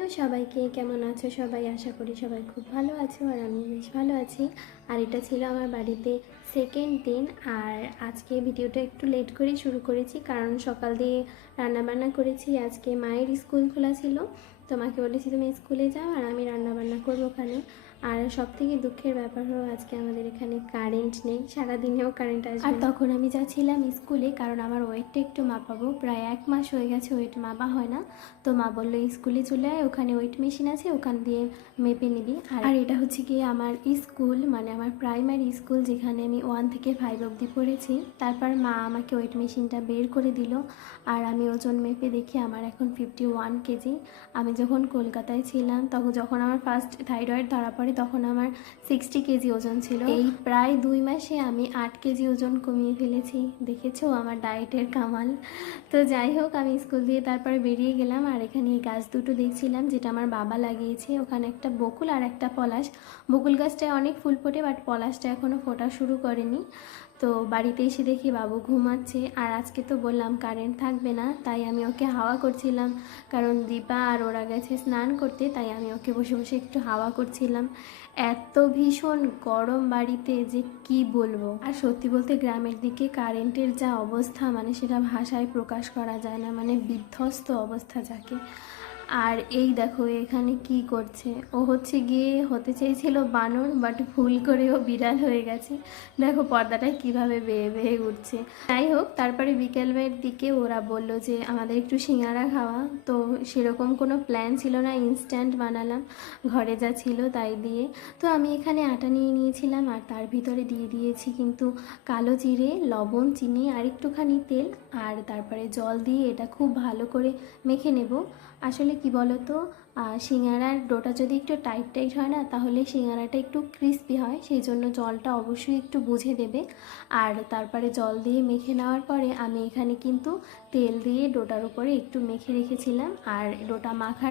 Hello সবাইকে, কেমন আছো সবাই? আশা করি সবাই খুব ভালো আছো আর আমি বেশ ভালো আছি। আর এটা ছিল আমার বাড়িতে সেকেন্ড দিন। আর আজকে ভিডিওটা একটু লেট করেই শুরু করেছি, কারণ সকাল দিয়ে রান্নাবান্না করেছি। আজকে মায়ের স্কুল খোলা ছিল, তো মাকে বলেছি তুমি স্কুলে যাও আর আমি রান্নাবান্না করবো ওখানে। আর সবথেকে দুঃখের ব্যাপার হলো আজকে আমাদের এখানে কারেন্ট নেই, সারাদিনেও কারেন্ট আসবে আর তখন আমি যাচ্ছিলাম স্কুলে, কারণ আমার ওয়েটটা একটু মাপাবো। প্রায় 1 মাস হয়ে গেছে ওয়েট মাপা হয় না। তো মা বললো স্কুলে চলে আয়, ওখানে ওয়েট মেশিন আছে, ওখান দিয়ে মেপে নিবি। আর এটা হচ্ছে গিয়ে আমার স্কুল, মানে আমার প্রাইমারি স্কুল, যেখানে আমি 1 থেকে 5 অবধি পড়েছি। তারপর মা আমাকে ওয়েট মেশিনটা বের করে দিল, আর আমি ওজন মেপে দেখি আমার এখন 51 কেজি। আমি যখন কলকাতায় ছিলাম তখন, যখন আমার ফার্স্ট থাইরয়েড ধরা পড়ে, তখন আমার 60 কেজি ওজন ছিল। এই প্রায় 2 মাসে আমি 8 কেজি ওজন কমিয়ে ফেলেছি। দেখেছো আমার ডায়েটের কামাল। তো যাই হোক, আমি স্কুল দিয়ে তারপরে বেরিয়ে গেলাম। আর এখানে এই গাছ দুটো দেখছিলাম, যেটা আমার বাবা লাগিয়েছে। ওখানে একটা বকুল আর একটা পলাশ। বকুল গাছটায় অনেক ফুল ফোটে, বাট পলাশটা এখনও ফোটা শুরু করেনি। তো বাড়িতে এসে দেখি বাবু ঘুমাচ্ছে। আর আজকে তো বললাম কারেন্ট থাকবে না, তাই আমি ওকে হাওয়া করছিলাম, কারণ দীপা আর ওরা গেছে স্নান করতে, তাই আমি ওকে বসে বসে একটু হাওয়া করছিলাম। এত ভীষণ গরম বাড়িতে যে কি বলবো। আর সত্যি বলতে গ্রামের দিকে কারেন্টের যা অবস্থা, মানে সেটা ভাষায় প্রকাশ করা যায় না, মানে বিধ্বস্ত অবস্থা যাকে। আর এই দেখো এখানে কি করছে, ও হচ্ছে গিয়ে হতে চেয়েছিল বানর, বাট ভুল করে ও বিড়াল হয়ে গেছে। দেখো পর্দাটায় কিভাবে বেয়ে বেয়ে উঠছে। যাই হোক, তারপরে বিকেলের দিকে ওরা বলল যে আমাদের একটু সিঙ্গারা খাওয়া। তো সেরকম কোনো প্ল্যান ছিল না, ইনস্ট্যান্ট বানালাম ঘরে যা ছিল তাই দিয়ে। তো আমি এখানে আটা নিয়ে নিয়েছিলাম, আর তার ভিতরে দিয়ে দিয়েছি কিন্তু কালো জিরে, লবণ, চিনি আর একটুখানি তেল, আর তারপরে জল দিয়ে এটা খুব ভালো করে মেখে নেব। আসলে কি বলো তো, সিঙ্গারার ডোটা যদি একটু টাইট টাইট হয় না, তাহলে সিঙ্গারাটা একটু ক্রিস্পি হয়, সেই জন্য জলটা অবশ্যই একটু বুঝে দেবে। আর তারপরে জল দিয়ে মেখে নেওয়ার পরে আমি এখানে কিন্তু তেল দিয়ে ডোটার উপরে একটু মেখে রেখেছিলাম। আর ডোটা মাখার